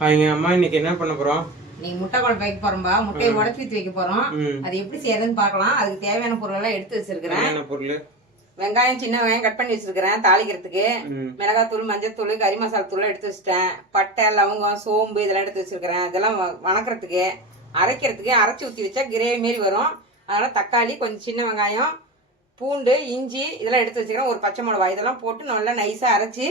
அவங்க அம்மா இன்னைக்கு என்ன பண்ண போறோம்? நீங்க முட்டை குழம்பு வைக்க போறோம்பா முட்டையை உடச்சி ஊத்தி வைக்க போறோம். அது எப்படி செய்யறதுன்னு பார்க்கலாம். அதுக்கு தேவையான பொருள் எல்லாம் எடுத்து வச்சிருக்கிறேன். பொருள். வெங்காயம் சின்ன வெங்காயம் கட் பண்ணி வச்சிருக்கிறேன் தாளிக்கிறதுக்கு. மிளகாத்தூள் மஞ்சத்தூள் கறி மசாலா தூள் எடுத்து வச்சிட்டேன். பட்டை லவங்கம் சோம்பு இதெல்லாம் எடுத்து வச்சிருக்கிறேன். இதெல்லாம் வணக்கறதுக்கு அரைக்கிறதுக்கு அரைச்சி ஊற்றி வச்சா கிரேவி மாரி வரும். அதனால தக்காளி கொஞ்சம் சின்ன வெங்காயம் பூண்டு இஞ்சி இதெல்லாம் எடுத்து வச்சுக்கிறேன் ஒரு பச்சை மிளகாய் இதெல்லாம் போட்டு நல்லா நைஸாக அரைச்சி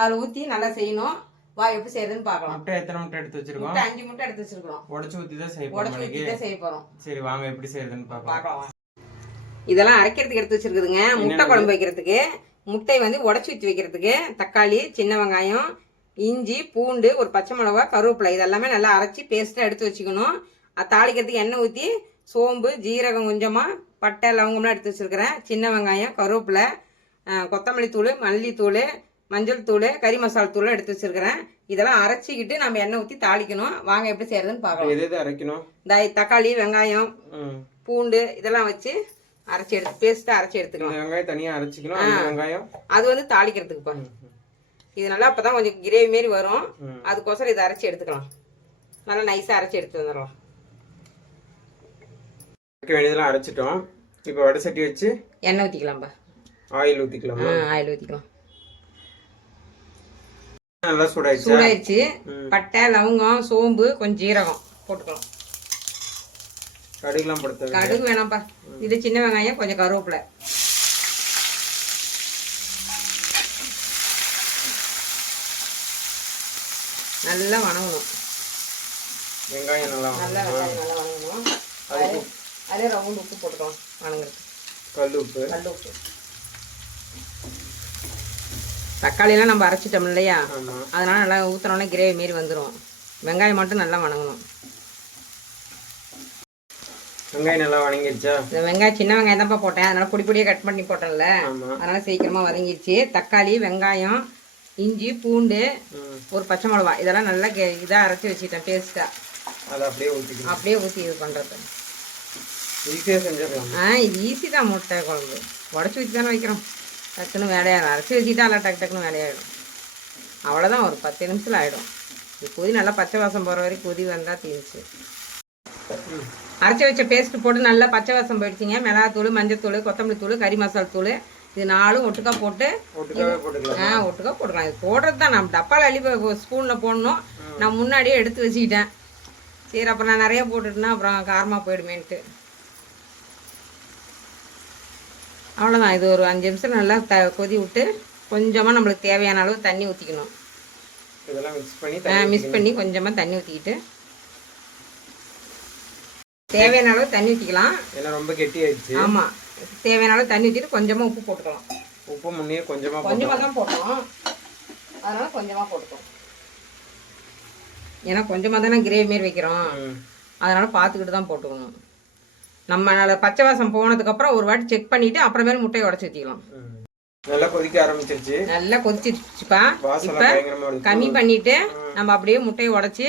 அதில் ஊற்றி நல்லா செய்யணும். வா எப்படி செய்யறதுன்னு பார்க்கலாம். முட்டை எத்தனை முட்டை எடுத்து வச்சிருக்கோம்? முட்டை அஞ்சு முட்டை எடுத்து வச்சிருக்கிறோம். உடச்சு ஊத்தி தான் செய்ய போறோம் உடச்சி ஊற்றி தான் செய்ய போகிறோம் சரி வாங்க எப்படி செய்யறதுன்னு பார்க்கலாம். இதெல்லாம் அரைக்கிறதுக்கு எடுத்து வச்சிருக்குதுங்க. முட்டை குழம்பு வைக்கிறதுக்கு. முட்டை வந்து உடச்சி ஊற்றி வைக்கிறதுக்கு. தக்காளி சின்ன வெங்காயம் இஞ்சி பூண்டு ஒரு பச்சை மிளகா கருவேப்பிலை. இதெல்லாமே நல்லா அரைச்சி பேஸ்ட்டாக எடுத்து வச்சுக்கணும். தாளிக்கிறதுக்கு எண்ணெய் ஊற்றி சோம்பு ஜீரகம் கொஞ்சமாக பட்டை லவங்கம்லாம் எடுத்து வச்சிருக்கிறேன். சின்ன வெங்காயம் கருவேப்பிலை கொத்தமல்லி தூள் மல்லித்தூள் மஞ்சள் தூள் கறி மசாலா தூள் எடுத்து வச்சிருக்கிறேன். இதெல்லாம் அரைச்சிக்கிட்டு நம்ம எண்ணெய் ஊற்றி தாளிக்கணும். வாங்க எப்படி செய்யறதுன்னு பார்க்கலாம். எது எது அரைக்கணும்? இந்த தக்காளி வெங்காயம் பூண்டு இதெல்லாம் வச்சு அரைச்சி எடுத்து பேஸ்ட்டாக அரைச்சி எடுத்துக்கலாம். வெங்காயம் தனியா அரைச்சிக்கணும். வெங்காயம்? அது வந்து தாளிக்கிறதுக்குப்பா இது நல்லா அப்போ தான் கொஞ்சம் கிரேவி மாரி வரும். அதுக்கோசரம் இதை அரைச்சி எடுத்துக்கலாம். நல்லா நைஸாக அரைச்சி எடுத்து வந்துடலாம். அரைக்க வேண்டியதெல்லாம் அரைச்சிட்டோம். இப்போ வடை சட்டி வச்சு எண்ணெய் ஊற்றிக்கலாம்ப்பா ஆயில் ஊத்திக்கலாமா? ஆ ஆயில் ஊற்றிக்கலாம் நல்லா சூடாயிடுச்சா? சூடாயிடுச்சு. பட்டை லவங்கம் சோம்பு கொஞ்சம் ஜீரகம் போட்டுக்கலாம் கடுகுலாம் படுத்த கடுகு வேணாம்ப்பா. இது சின்ன வெங்காயம் கொஞ்சம் கருவேப்பிலை. நல்லா வணங்கணும். வெங்காயம் நல்லா நல்லா வெங்காயம் நல்லா வணங்கணும். அதே ரவுண்டு உப்பு போட்டுக்கலாம் வணங்குறதுக்கு. கல் உப்பு கல் உப்பு தக்காளியெல்லாம் நம்ம அரைச்சிட்டோம் இல்லையா? அதனால நல்லா ஊற்றினோடனே கிரேவி மாரி வந்துடும் வெங்காயம் மட்டும் நல்லா வணங்கணும். வெங்காயம் நல்லா வணங்கிடுச்சா இந்த வெங்காயம் சின்ன வெங்காயம் தான்ப்பா போட்டேன். அதனால பொடி பொடியாக கட் பண்ணி போட்டேன்ல. அதனால சீக்கிரமாக வதங்கிடுச்சு தக்காளி வெங்காயம் இஞ்சி பூண்டு ஒரு பச்சை மிளகா. இதெல்லாம் நல்லா கே இதாக அரைச்சி வச்சுட்டேன் பேஸ்ட்டாக அதை அப்படியே ஊற்றிக்கணும் அப்படியே ஊற்றி இது பண்ணுறது ஈஸியாக செஞ்சிடலாம். ஆ இது ஈஸி தான் முட்டை குழம்பு. உடச்சி வச்சு தானே வைக்கிறோம். டக்குன்னு வேலையாயிடும் அரைச்சி வச்சுட்டா எல்லாம் டக்கு டக்குன்னு வேலையாயிடும். அவ்வளோதான் ஒரு பத்து நிமிஷத்தில் ஆகிடும் இது கொதி நல்லா பச்சை வாசம் போகிற வரைக்கும் கொதி வந்தால் தீர்ந்துச்சு அரைச்சி வச்ச பேஸ்ட் போட்டு நல்லா பச்சை வாசம் போயிடுச்சிங்க. மிளகாத்தூள் மஞ்சத்தூள் கொத்தமல்லி தூள் கறி மசாலா தூள். இது நாலும் ஒட்டுக்கா போட்டு ஆ ஒட்டுக்கா போட்டுக்கலாம். இது போடுறது தான். நம்ம டப்பாவில் அள்ளி ஸ்பூனில் போடணும். நான் முன்னாடியே எடுத்து வச்சுக்கிட்டேன். சரி அப்புறம் நான் நிறைய போட்டுட்டேன்னா அப்புறம் காரமாக போயிடுமேன்ட்டு. அவ்வளோதான் இது ஒரு அஞ்சு நிமிஷம் நல்லா த கொதி விட்டு கொஞ்சமாக நம்மளுக்கு தேவையான அளவு தண்ணி ஊற்றிக்கணும் இதெல்லாம் மிக்ஸ் பண்ணி மிக்ஸ் பண்ணி கொஞ்சமாக தண்ணி ஊற்றிக்கிட்டு தேவையான அளவு தண்ணி ஊற்றிக்கலாம் ஏன்னா ரொம்ப கெட்டி ஆயிடுச்சு ஆமாம் தேவையான அளவு தண்ணி ஊற்றிட்டு கொஞ்சமாக உப்பு போட்டுக்கலாம். உப்பு முன்னே கொஞ்சமா போட்டோம் கொஞ்சமாக தான் போட்டோம். அதனால கொஞ்சமாக போட்டுக்கோம் ஏன்னா கொஞ்சமாக தானே கிரேவி மாரி வைக்கிறோம். அதனால பார்த்துக்கிட்டு தான் போட்டுக்கணும். நம்ம பச்சை வாசம் போனதுக்கப்புறம் ஒரு வாட்டி செக் பண்ணிட்டு அப்புறமேல முட்டையை உடச்சி ஊற்றிக்கலாம். நல்லா கொதிக்க ஆரம்பிச்சிருச்சு. நல்லா கொதிச்சிருச்சுப்பா. இப்போ கம்மி பண்ணிட்டு நம்ம அப்படியே முட்டையை உடச்சி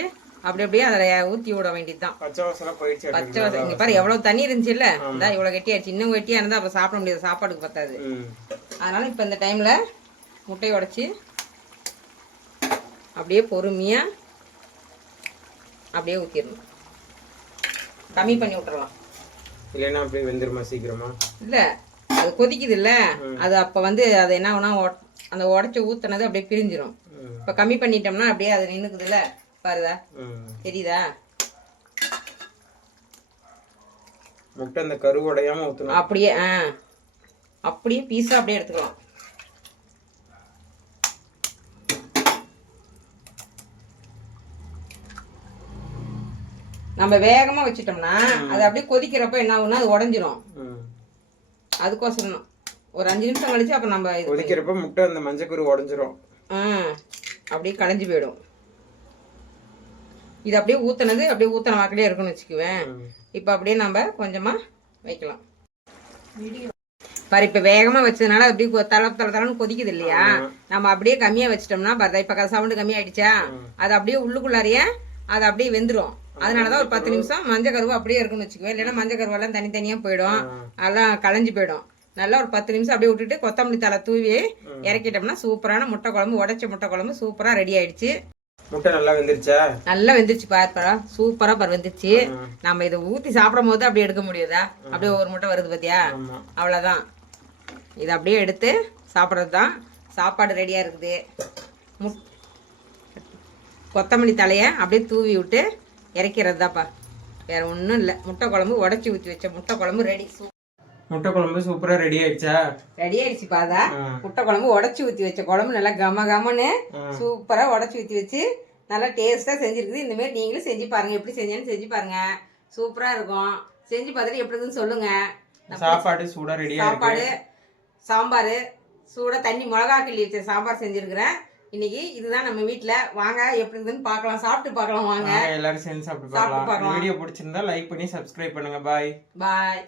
அப்படி அப்படியே அதில் ஊற்றி விட வேண்டியது தான் பச்சை வாசனை போயிடுச்சு பச்சை வாசம் இங்கே பாரு எவ்வளோ தண்ணி இருந்துச்சுல்ல? இந்தா இவ்வளோ கெட்டியாச்சு இன்னும் கெட்டியாக இருந்தால் அப்போ சாப்பிட முடியாது. சாப்பாடுக்கு பத்தாது. அதனால இப்போ இந்த டைமில் முட்டையை உடச்சி அப்படியே பொறுமையாக அப்படியே ஊற்றிடணும் கம்மி பண்ணி விட்டுறலாம். இல்லைன்னா அப்படியே வெந்துருமா சீக்கிரமா? இல்லை அது கொதிக்குது இல்ல அது அப்போ வந்து அது என்ன ஆகுனா அந்த உடச்சி ஊத்துனது அப்படியே பிரிஞ்சிரும். ம். இப்போ கம்மி பண்ணிட்டோம்னா அப்படியே அது நின்றுக்குதுல்ல பாருதா. தெரியுதா? முட்டை அந்த கரு உடையாம ஊத்தணும். அப்படியே ஆ. அப்படியே பீஸா அப்படியே எடுத்துக்கலாம். நம்ம வேகமா வச்சிட்டோம்னா அது அப்படியே கொதிக்கிறப்ப என்ன ஆகும்னா அது உடஞ்சிரும். ம். அதுக்கோசரம். ஒரு அஞ்சு நிமிஷம் கழிச்சு அப்ப நம்ம கொதிக்கிறப்ப முட்டை அந்த மஞ்சக்கரு உடஞ்சிரும். ஆ. அப்படியே களைஞ்சு போயிடும். இது அப்படியே ஊத்துனது அப்படியே ஊத்தன வாக்கிலே இருக்குன்னு வச்சுக்குவேன். ம். இப்போ அப்படியே நம்ம கொஞ்சமா வைக்கலாம். பாரு இப்போ வேகமா வச்சதுனால அப்படியே தல தல தலன்னு கொதிக்குது இல்லையா? நம்ம அப்படியே கம்மியா வச்சிட்டோம்னா பாரு இப்போ சவுண்டு கம்மியாயிடுச்சா? அது அப்படியே உள்ளுக்குள்ளாரையே அது அப்படியே வெந்துடும் அதனாலதான் ஒரு பத்து நிமிஷம் மஞ்சள் கருவு அப்படியே இருக்குன்னு வச்சுக்குவேன் இல்லைன்னா மஞ்சள் கருவெல்லாம் தனித்தனியா போயிடும். அதெல்லாம் களைஞ்சு போயிடும். நல்லா ஒரு பத்து நிமிஷம் அப்படியே விட்டுட்டு கொத்தமல்லி தலை தூவி இறக்கிட்டோம்னா சூப்பரான முட்டை குழம்பு உடைச்ச முட்டை குழம்பு சூப்பரா ரெடி ஆயிடுச்சு. முட்டை நல்லா வெந்துருச்சா? நல்லா வெந்துருச்சு பாரு சூப்பரா பாரு வெந்துருச்சு. நம்ம இதை ஊத்தி சாப்பிடும் போது அப்படியே எடுக்க முடியுதா? அப்படியே ஒரு முட்டை வருது பாத்தியா? ஆமா. அவ்வளோதான் இதை அப்படியே எடுத்து சாப்பிட்றது தான் சாப்பாடு ரெடியாக இருக்குது. முட் கொத்தமல்லி தலையை அப்படியே தூவி விட்டு இறக்கிறது தான்ப்பா வேற ஒன்றும் இல்லை. முட்டை குழம்பு உடச்சி ஊற்றி வச்ச முட்டை குழம்பு ரெடி முட்டை குழம்பு சூப்பரா ரெடி ஆயிடுச்சா? ரெடி ஆயிடுச்சு பாதா. முட்டை குழம்பு உடச்சி ஊற்றி வச்ச குழம்பு நல்லா கம கமன்னு. சூப்பராக உடச்சி ஊற்றி வச்சு நல்லா டேஸ்ட்டாக செஞ்சுருக்குது. இந்த மாதிரி நீங்களும் செஞ்சு பாருங்க. எப்படி செஞ்சேன்னு செஞ்சு பாருங்க. சூப்பராக இருக்கும். செஞ்சு பார்த்துட்டு எப்படி இருக்குன்னு சொல்லுங்க. சாப்பாடு சூடா ரெடியா இருக்கு. சாப்பாடு சாம்பார் சூடாக தண்ணி மிளகா கிள்ளி வச்ச சாம்பார் செஞ்சுருக்கிறேன். இன்னைக்கு இதுதான் நம்ம வீட்டில் வாங்க எப்படி இருக்குதுன்னு பார்க்கலாம். சாப்பிட்டு பார்க்கலாம் வாங்க. எல்லாரும் சேர்ந்து சாப்பிட்டு பார்க்கலாம். வீடியோ பிடிச்சிருந்தா லைக் பண்ணி சப்ஸ்கிரைப் பண்ணுங்க. பாய் பாய்